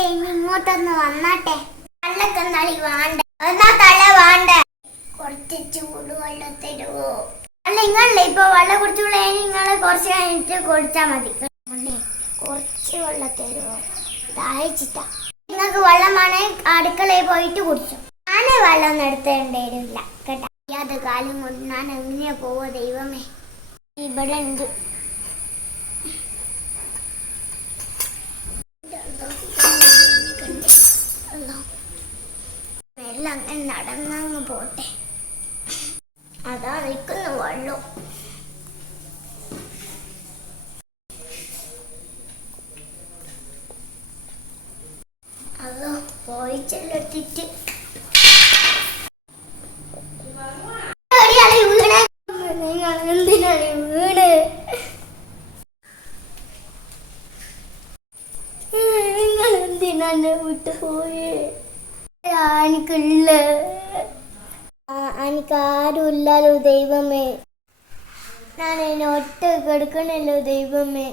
ഇങ്ങോട്ടൊന്ന് വന്നാട്ടെ. തള്ളക്ക് നളി വേണ്ട, എന്നാ തള്ള വേണ്ട. കുറച്ച് ചൂടുവെള്ളം തരുവോ? അല്ല നിങ്ങളല്ലേ ഇപ്പൊ വെള്ളം കുടിച്ചുള്ള, നിങ്ങള് കുറച്ച് കഴിഞ്ഞിട്ട് കുടിച്ചാ മതി. കുറച്ച് വെള്ളം തരുവോ? ദാഹിച്ചിട്ടാ. നിങ്ങൾക്ക് വെള്ളമാണ് അടുക്കളയിൽ പോയിട്ട് കുടിച്ചു. ഞാന് വെള്ളം ഒന്നും എടുത്തേണ്ടില്ല കേട്ടാ. അത് കാലം കൊണ്ട് ഞാൻ എങ്ങനെയാ പോവോ ദൈവമേ. ഇവിടെ ഉണ്ട് എല്ലാം അങ്ങനെ നടന്നങ്ങ് പോട്ടെ. അതാ നിൽക്കുന്ന വെള്ളം. അതോ പോയിച്ചെല്ലെടുത്തിട്ട് നിങ്ങൾ എന്തിനാണ് വീട്? നിങ്ങൾ എന്തിനാണ് വിട്ടു പോയേ? എനിക്കുള്ള എനിക്കാരും ഇല്ലല്ലോ ദൈവമേ. ഞാൻ ഒറ്റ കിടക്കണല്ലോ ദൈവമേ.